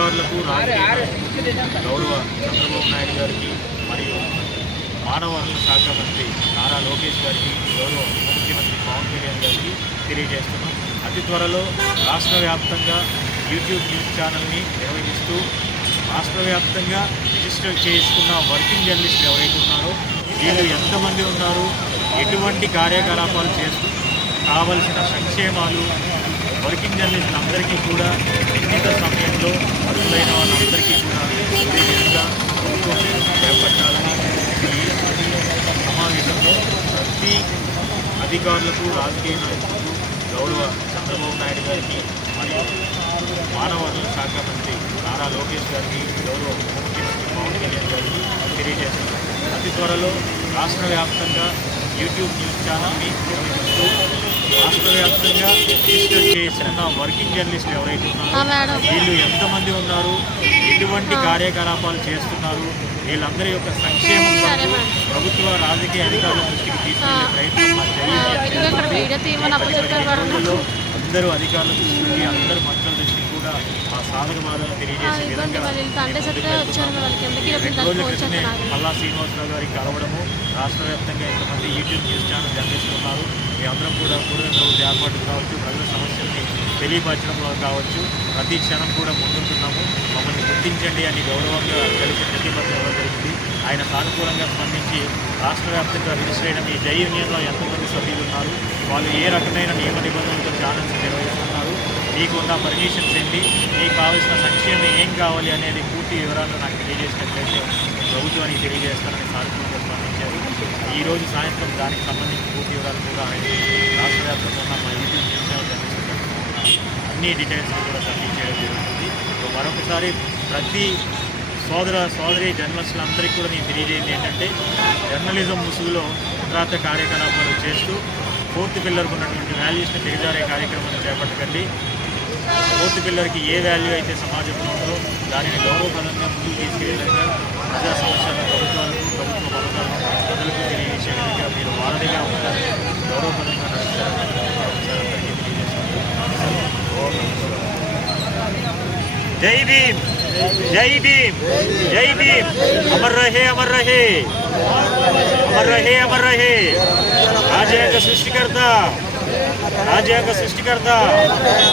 అధికారులకు గౌరవ చంద్రబాబు నాయుడు గారికి మరియు మానవ వనరుల శాఖ మంత్రి నారా లోకేష్ గారికి గౌరవ ఉప ముఖ్యమంత్రి పవన్ కళ్యాణ్ గారికి తెలియజేస్తున్నాం. అతి త్వరలో రాష్ట్ర వ్యాప్తంగా యూట్యూబ్ న్యూస్ ఛానల్ని నిర్వహిస్తూ రాష్ట్ర వ్యాప్తంగా రిజిస్టర్ చేసుకున్న వర్కింగ్ జర్నలిస్టులు ఎవరైతే ఉన్నారో వీళ్ళు ఎంతమంది ఉన్నారు, ఎటువంటి కార్యకలాపాలు చేస్తూ కావలసిన సంక్షేమాలు వర్కింగ్ జర్నలిస్టులందరికీ కూడా నిర్ణీత సమయంలో అర్హులైన వాళ్ళందరికీ కూడా అదే విధంగా ప్రభుత్వం చేపట్టాలని ఈ సమావేశంలో ప్రతి అధికారులకు రాజకీయ నాయకులకు గౌరవ చంద్రబాబు నాయుడు గారికి మరియు మానవ వనరుల శాఖ మంత్రి నారా లోకేష్ గారికి గౌరవ ఉప ముఖ్యమంత్రి పవన్ కళ్యాణ్ గారికి తెలియజేస్తున్నారు. అతి త్వరలో రాష్ట్ర వ్యాప్తంగా యూట్యూబ్ న్యూస్ ఛానల్ని నిర్వహిస్తూ రాష్ట్ర వ్యాప్తంగా రిజిస్టర్ చేసిన వర్కింగ్ జర్నలిస్టులు ఎవరైతే ఉన్నారో వీళ్ళు ఎంతమంది ఉన్నారు, ఎటువంటి కార్యకలాపాలు చేస్తున్నారు, వీళ్ళందరి యొక్క సంక్షేమం ప్రభుత్వ రాజకీయ అధికారుల దృష్టికి తీసుకెళ్లే ప్రయత్నం అందరూ అధికారుల దృష్టికి అందరూ మంత్రుల దృష్టికి కూడా ఆ సాధక బాధలు తెలియజేసే విధంగా రోజుల క్రితమే మల్లా శ్రీనివాసరావు గారికి కలవడము, రాష్ట్ర వ్యాప్తంగా ఎంతమంది యూట్యూబ్ న్యూస్ ఛానల్ జర్నలిస్టులు మేమందరం కూడా కూటమి ప్రభుత్వ ఏర్పాటు కావచ్చు, ప్రజల సమస్యల్ని తెలియపరచడంలో కావచ్చు, ప్రతి క్షణం కూడా ముందుంటున్నాము. మమ్మల్ని గుర్తించండి అని గౌరవంగా కలిసి ప్రతిపత్తి ఇవ్వడం జరిగింది. ఆయన సానుకూలంగా స్పందించి రాష్ట్ర వ్యాప్తంగా రిజిస్టర్ అయిన మీ జై యూనియన్లో ఎంతమంది సభ్యులు ఉన్నారు, వాళ్ళు ఏ రకమైన నియమ నిబంధనలతో ఛానల్స్ నిర్వహిస్తున్నారు, మీకు ఉన్న పర్మిషన్స్ ఏంటి, మీకు కావాల్సిన సంక్షేమం ఏం కావాలి అనేది పూర్తి వివరాలను నాకు తెలియజేసినట్లయితే ప్రభుత్వానికి తెలియజేస్తానని సానుకూలంగా స్పందించారు. ఈరోజు సాయంత్రం దానికి సంబంధించి పూర్తి వివరాలు కూడా ఆయన రాష్ట్ర వ్యాప్తంగా ఉన్న మా యూట్యూబ్ న్యూస్ అన్ని డీటెయిల్స్ కూడా సబ్మిట్ చేయడం జరుగుతుంది. మరొకసారి ప్రతి సోదరి జర్నలిస్టులందరికీ కూడా నేను తెలియజేయండి ఏంటంటే, జర్నలిజం ముసుగులో ఉత్రాత కార్యకలాపాలు చేస్తూ ఫోర్త్ పిల్లర్కు ఉన్నటువంటి వాల్యూస్ని దిగజారే కార్యక్రమాన్ని చేపట్టకండి. ఫోర్త్ పిల్లర్కి ఏ వాల్యూ అయితే సమాజంలో ఉందో దానిని గౌరవప్రదంగా ముందుకు తీసుకెళ్లేలాగా ప్రజా సమస్యలను ప్రభుత్వ పథకాలను ప్రజలకు తెలియజేసే విధంగా మీరు వారధిగా ఉంటారని గౌరవప్రదంగా నడుస్తారని అందరికీ తెలియజేస్తారు. జై భీమ్, జై భీమ్, జై భీమ్. అమర్ రహే, అమర్ రహే, అమర్ రహే, అమర్ రహే రాజ్యాంగ సృష్టికర్త, రాజ్యాంగ సృష్టికర్త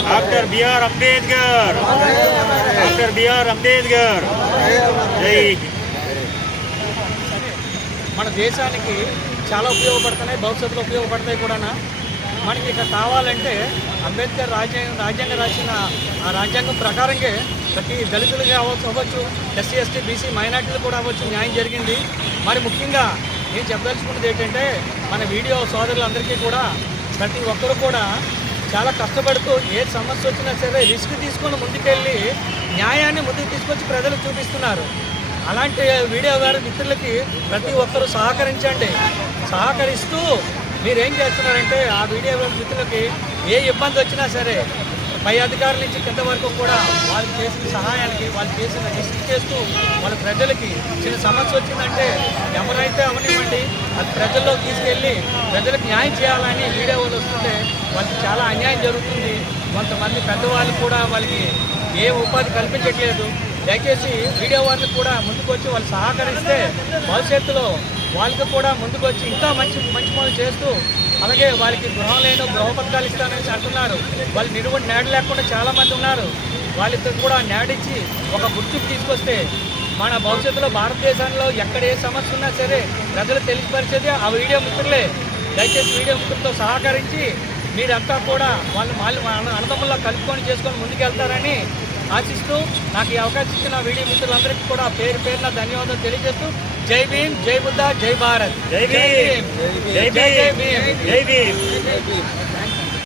doctor BR Ambedkar, doctor BR Ambedkar. జై హింద్. మన దేశానికి చాలా ఉపయోగపడుతున్నాయి, భవిష్యత్తులో ఉపయోగపడతాయి కూడా. మనకి ఇక కావాలంటే అంబేద్కర్ రాజ్యాంగం రాసిన ఆ రాజ్యాంగం ప్రకారంగా ప్రతి దళితులుగా అవ్వచ్చు, ఎస్సీ ఎస్టీ బీసీ మైనార్టీలు కూడా అవ్వచ్చు న్యాయం జరిగింది. మరి ముఖ్యంగా నేను చెప్పదలుచుకున్నది ఏంటంటే, మన వీడియో సోదరులందరికీ కూడా ప్రతి ఒక్కరు కూడా చాలా కష్టపడుతూ ఏ సమస్య వచ్చినా సరే రిస్క్ తీసుకొని ముందుకెళ్ళి న్యాయాన్ని ముందుకు తీసుకొచ్చి ప్రజలకు చూపిస్తున్నారు. అలాంటి వీడియో గారి మిత్రులకి ప్రతి ఒక్కరూ సహకరించండి. సహకరిస్తూ మీరేం చేస్తున్నారంటే, ఆ వీడియో మిత్రులకి ఏ ఇబ్బంది వచ్చినా సరే పై అధికారుల నుంచి కింద వరకు కూడా వాళ్ళు చేసిన సహాయానికి, వాళ్ళు చేసిన రిస్క్ చేస్తూ వాళ్ళ ప్రజలకి చిన్న సమస్య వచ్చిందంటే ఎవరైతే అవనివ్వండి అది ప్రజల్లోకి తీసుకెళ్ళి ప్రజలకు న్యాయం చేయాలని వీడియో వాళ్ళు వస్తుంటే వాళ్ళకి చాలా అన్యాయం జరుగుతుంది. కొంతమంది పెద్దవాళ్ళు కూడా వాళ్ళకి ఏ ఉపాధి కల్పించట్లేదు. దయచేసి వీడియో వాళ్ళకి కూడా ముందుకు వచ్చి వాళ్ళు సహకరిస్తే భవిష్యత్తులో వాళ్ళకి కూడా ముందుకు వచ్చి ఇంకా మంచి పనులు చేస్తూ, అలాగే వాళ్ళకి గృహం లేని గృహ పథకాలు ఇస్తానని అంటున్నారు. వాళ్ళు నిలువ నేడ లేకుండా చాలామంది ఉన్నారు. వాళ్ళకి కూడా నేడిచ్చి ఒక గుర్తింపు తీసుకొస్తే మన భవిష్యత్తులో భారతదేశంలో ఎక్కడ ఏ సమస్య ఉన్నా సరే ప్రజలు తెలియపరిచేది ఆ వీడియో మిత్రులే. దయచేసి వీడియో మిత్రులతో సహకరించి మీరంతా కూడా వాళ్ళు అన్నదమ్ముల్లో కలుపుకొని చేసుకొని ముందుకెళ్తారని ఆశిస్తూ నాకు ఈ అవకాశం ఇచ్చిన వీడియో మిత్రులందరికీ కూడా పేరు పేరున ధన్యవాదాలు తెలియజేస్తూ జై భీమ్, జై బుద్ధ, జై భారత్. జై భీమ్, జై భీమ్, జై భీమ్.